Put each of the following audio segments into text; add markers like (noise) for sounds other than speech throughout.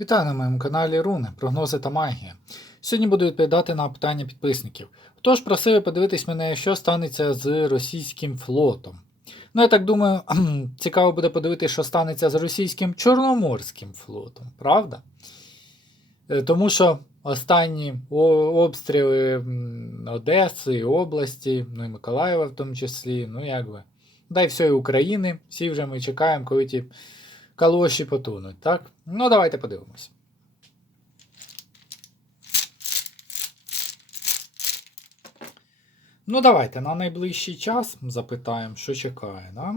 Вітаю на моєму каналі Руни, прогнози та магія. Сьогодні буду відповідати на питання підписників. Тож просили подивитись мене, що станеться з російським флотом. Ну, я так думаю, (clears throat) цікаво буде подивитися, що станеться з російським Чорноморським флотом, правда? Е, Тому що останні обстріли Одеси, і області, ну і Миколаєва в тому числі, ну якби. Да й всієї України, всі вже ми чекаємо, коли ті калоші потонуть, так? Ну, давайте подивимось. Ну, давайте на найближчий час запитаємо, що чекає. Да?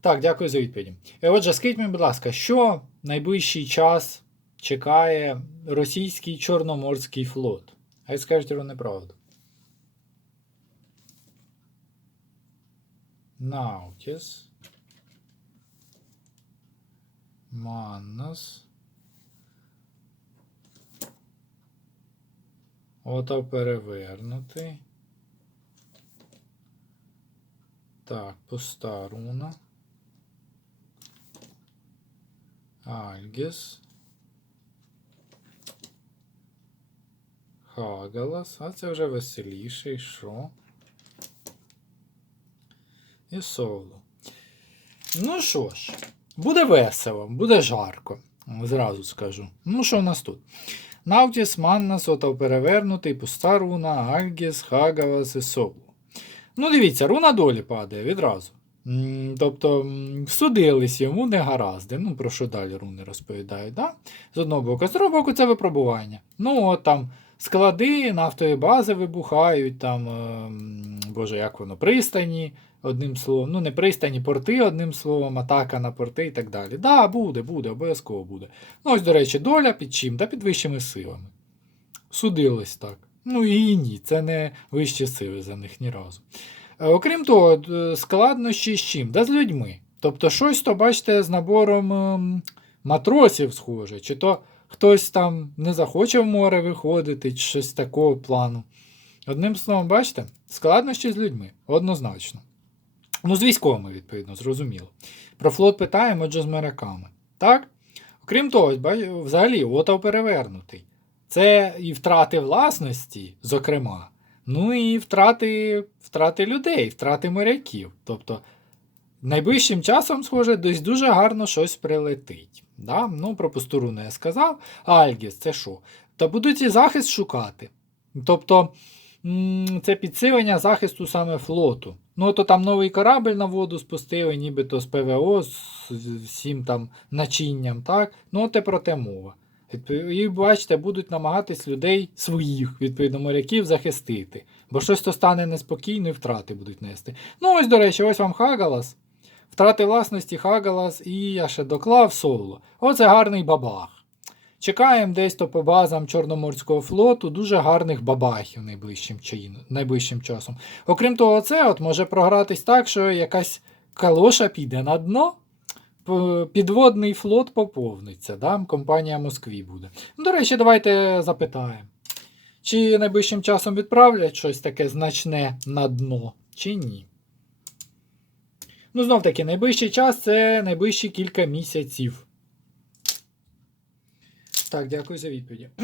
Так, дякую за відповіді. Е, Отже, скажіть мені, будь ласка, що найближчий час чекає російський Чорноморський флот? Хай скажете вам неправду. Наутіс. Маннас. Ото перевернутий. Так, пуста руна. Альгіс. Хагалас. А це вже веселіший. Що? І соло. Ну що ж, буде весело, буде жарко. Зразу скажу. Ну, що в нас тут? Наутіс, Маннас, отав перевернутий, пуста руна, Альгіс, Хагалас і Соло. Ну, дивіться, руна долі падає відразу. Тобто м, всудились йому негаразди. Ну, про що далі руни розповідають, да? З одного боку, з другого боку, це випробування. Ну, от там склади, нафтові бази вибухають, там, е, боже, як воно, пристані, одним словом. Ну, не пристані, порти, одним словом, атака на порти і так далі. Да, буде, буде, обов'язково буде. Ну, ось, до речі, доля під чим? Та під вищими силами. Судились так. Ну і ні, це не вищі сили за них ні разу. Е, Окрім того, складнощі з чим? Да з людьми. Тобто, щось то, бачите, з набором ем, матросів схоже, чи то хтось там не захоче в море виходити, чи щось такого плану. Одним словом, бачите, складнощі з людьми, однозначно. Ну, з військовими, відповідно, зрозуміло. Про флот питаємо, отже, з моряками. Так? Окрім того, взагалі, отав перевернутий. Це і втрати власності, зокрема, ну і втрати, втрати людей, втрати моряків. Тобто, найближчим часом, схоже, десь дуже гарно щось прилетить. Да? Ну, про пусту руну я сказав. Альгіс, це що? Та будуть і захист шукати. Тобто, це підсилення захисту саме флоту. Ну, то там новий корабль на воду спустили, нібито з ПВО, з всім там начинням, так? Ну, і про те мова. І бачите, будуть намагатись людей своїх, відповідно, моряків захистити. Бо щось то стане неспокійно і втрати будуть нести. Ну, ось, до речі, ось вам Хагалас. Втрати власності Хагалас і я ще доклав соло. Оце гарний бабах. Чекаємо десь то по базам Чорноморського флоту дуже гарних бабахів найближчим, чаїн- найближчим часом. Окрім того, це от може програтись так, що якась калоша піде на дно, підводний флот поповниться, да? компанія Москві буде. Ну, До речі, давайте запитаємо. Чи найближчим часом відправлять щось таке значне на дно, чи ні? Ну, знов таки, найближчий час це найближчі кілька місяців. Так, дякую за відповіді. (clears throat)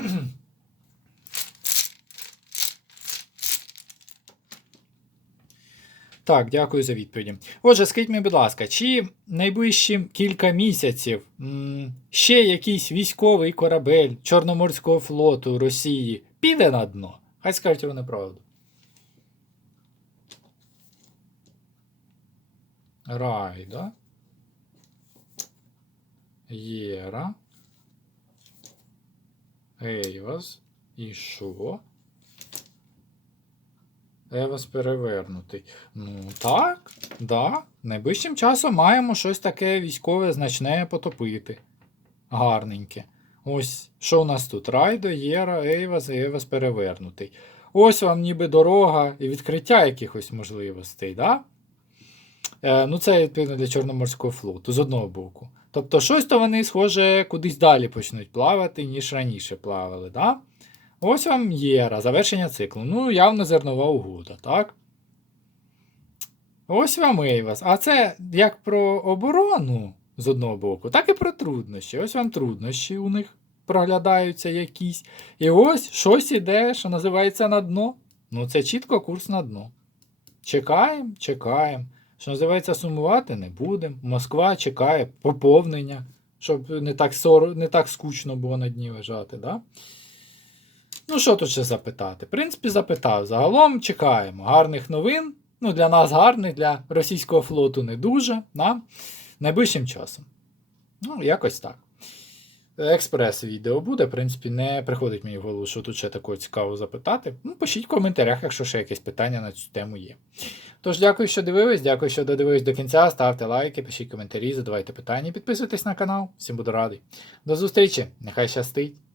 Так, дякую за відповіді. Отже, скажіть мені, будь ласка, чи найближчі кілька місяців ще якийсь військовий корабель Чорноморського флоту Росії піде на дно? Хай скажуть вони правду. Райда. Єра. Ейвас. І що? Евас перевернутий. Ну так, да. Найближчим часом маємо щось таке військове значне потопити. Гарненьке. Ось, що у нас тут? Райдо, Єра, Ейвас і Евас перевернутий. Ось вам ніби дорога і відкриття якихось можливостей, да? Е, ну, це відповідно для Чорноморського флоту, з одного боку. Тобто, щось то вони, схоже, кудись далі почнуть плавати, ніж раніше плавали, да? Ось вам Єра, завершення циклу. Ну, явно зернова угода, так? Ось вам Ейвас. А це як про оборону з одного боку, так і про труднощі. Ось вам труднощі у них проглядаються якісь. І ось щось іде, що називається на дно. Ну, це чітко курс на дно. Чекаємо, чекаємо. Що називається, сумувати не будемо. Москва чекає поповнення, щоб не так, сор... не так скучно було на дні лежати. Да? Ну, що тут ще запитати? В принципі, запитав. Загалом чекаємо. Гарних новин. Ну, для нас гарних, для російського флоту не дуже. Да? Найближчим часом. Ну, якось так. Експрес-відео буде, в принципі, не приходить мені в голову, що тут ще такого цікаво запитати. Ну, пишіть в коментарях, якщо ще якесь питання на цю тему є. Тож, дякую, що дивились, дякую, що додивились до кінця. Ставте лайки, пишіть коментарі, задавайте питання, підписуйтесь на канал. Всім буду радий. До зустрічі! Нехай щастить!